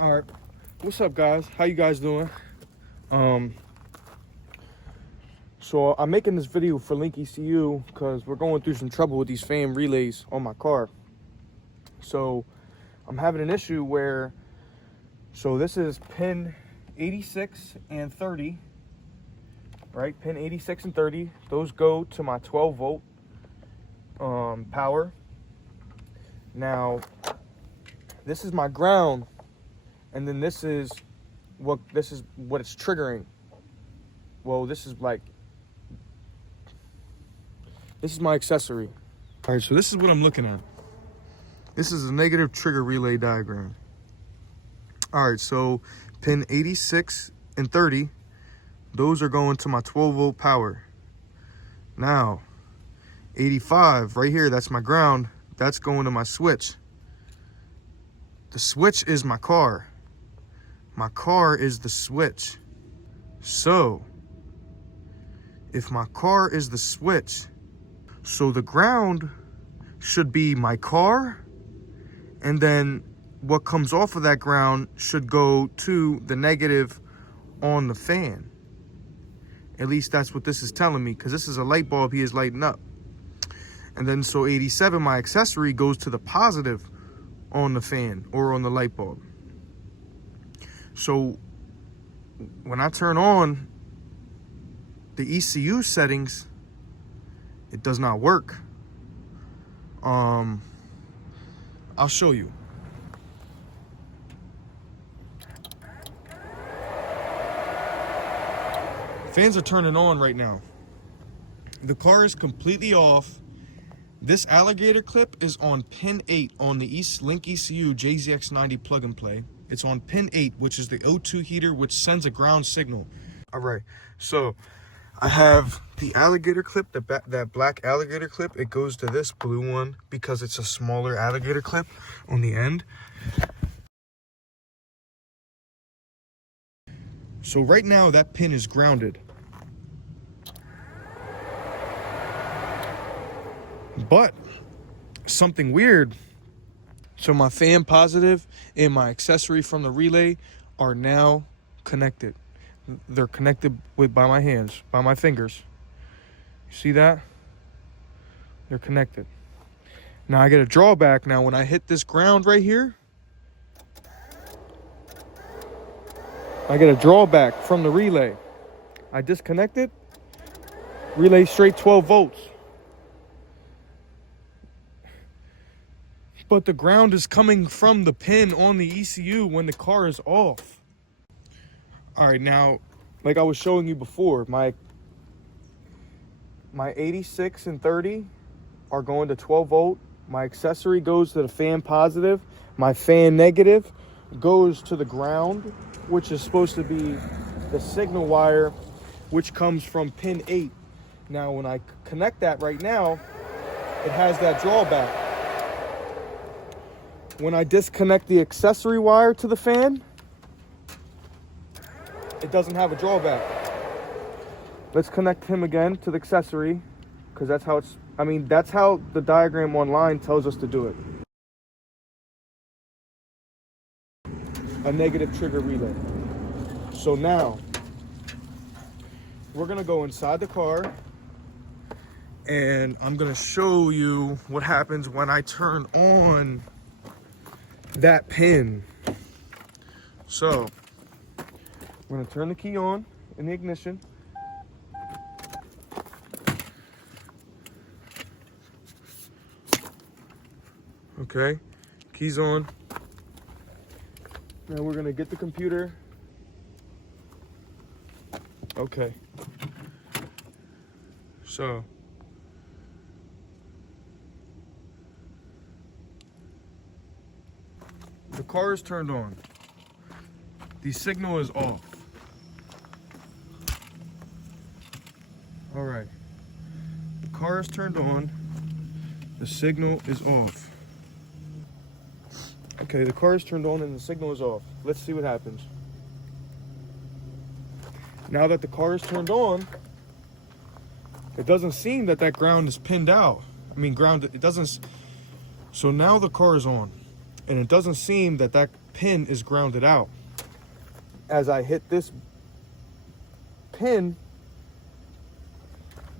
All right, what's up, guys? How you guys doing? So I'm making this video for Link ECU because we're going through some trouble with these fan relays on my car. So I'm having an issue where, so this is pin 86 and 30, right? Pin 86 and 30, those go to my 12 volt power. Now, this is my ground, and then this is what it's triggering. Well, this is my accessory. All right, so this is what I'm looking at. This is a negative trigger relay diagram. All right, so pin 86 and 30, those are going to my 12 volt power. Now, 85 right here, that's my ground, that's going to my switch. The switch is my car. My car is the switch. So, if my car is the switch, so the ground should be my car, and then what comes off of that ground should go to the negative on the fan. At least that's what this is telling me, because this is a light bulb he is lighting up. And then so 87, my accessory, goes to the positive on the fan or on the light bulb. So when I turn on the ECU settings, it does not work. I'll show you. Fans are turning on right now. The car is completely off. This alligator clip is on pin 8 on the Link ECU Jzx100 plug and play. It's on pin 8, which is the O2 heater, which sends a ground signal. All right, so I have the alligator clip, that black alligator clip. It goes to this blue one because it's a smaller alligator clip on the end. So right now that pin is grounded. But something weird. So my fan positive and my accessory from the relay are now connected. They're connected by my hands, by my fingers. You see that? They're connected. Now I get a drawback. Now when I hit this ground right here, I get a drawback from the relay. I disconnect it, relay straight 12 volts. But the ground is coming from the pin on the ECU when the car is off. All right, now, like I was showing you before, my 86 and 30 are going to 12 volt. My accessory goes to the fan positive. My fan negative goes to the ground, which is supposed to be the signal wire, which comes from pin 8. Now, when I connect that right now, it has that drawback. When I disconnect the accessory wire to the fan, it doesn't have a drawback. Let's connect him again to the accessory, because that's how that's how the diagram online tells us to do it. A negative trigger relay. So now, we're gonna go inside the car, and I'm gonna show you what happens when I turn on that pin. So we're gonna turn the key on in the ignition. Okay, key's on. Now we're gonna get the computer. Okay, so the car is turned on. The signal is off. All right. The car is turned on. The signal is off. Okay, the car is turned on and the signal is off. Let's see what happens. Now that the car is turned on, it doesn't seem that that ground is pinned out. It doesn't. So now the car is on. And it doesn't seem that pin is grounded out. As I hit this pin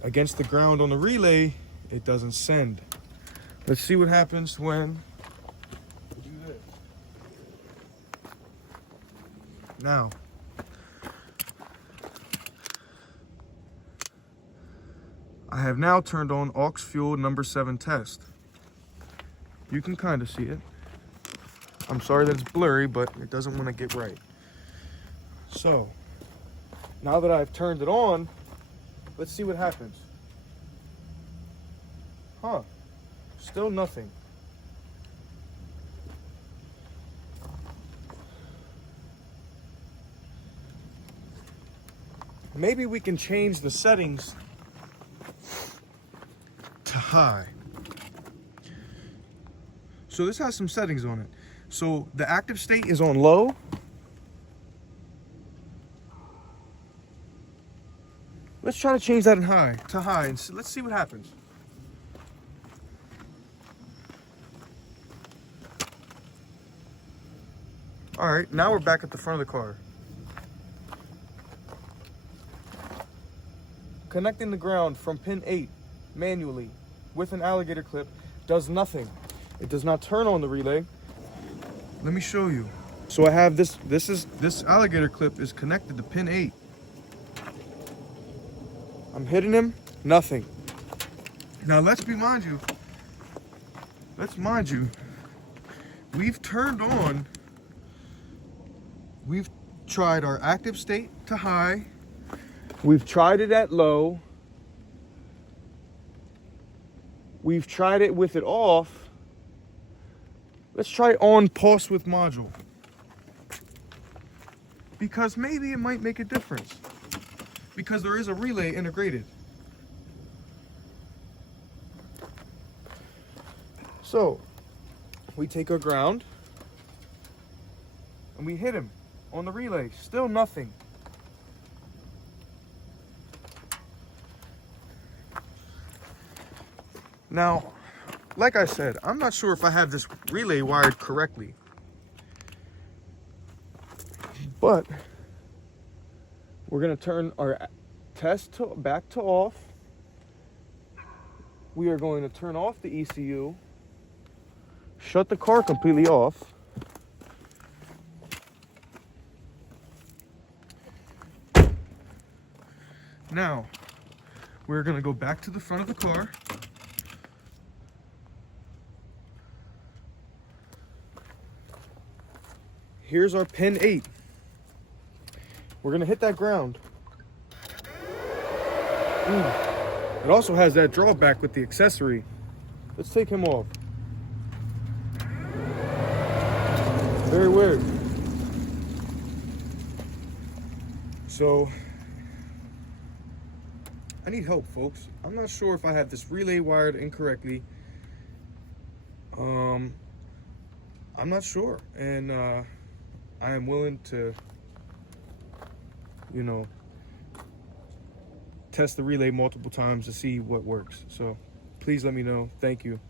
against the ground on the relay, it doesn't send. Let's see what happens when we do this. Now, I have now turned on aux fuel number 7 test. You can kind of see it. I'm sorry that it's blurry, but it doesn't want to get right. So, now that I've turned it on, let's see what happens. Huh, still nothing. Maybe we can change the settings to high. So this has some settings on it. So the active state is on low. Let's try to change that to high and let's see what happens. All right, now we're back at the front of the car. Connecting the ground from pin 8 manually with an alligator clip does nothing. It does not turn on the relay. Let me show you. So I have this alligator clip is connected to pin 8. I'm hitting him, nothing. Now let's mind you, we've tried our active state to high. We've tried it at low. We've tried it with it off. Let's try on pulse with module. Because maybe it might make a difference. Because there is a relay integrated. So, we take our ground and we hit him on the relay. Still nothing. Now, like I said, I'm not sure if I have this relay wired correctly. But we're going to turn our test back to off. We are going to turn off the ECU, shut the car completely off. Now, we're going to go back to the front of the car. Here's our pin 8. We're gonna hit that ground. It also has that drawback with the accessory. Let's take him off. Very weird. So, I need help, folks. I'm not sure if I have this relay wired incorrectly. I'm not sure, and I am willing to, test the relay multiple times to see what works. So please let me know. Thank you.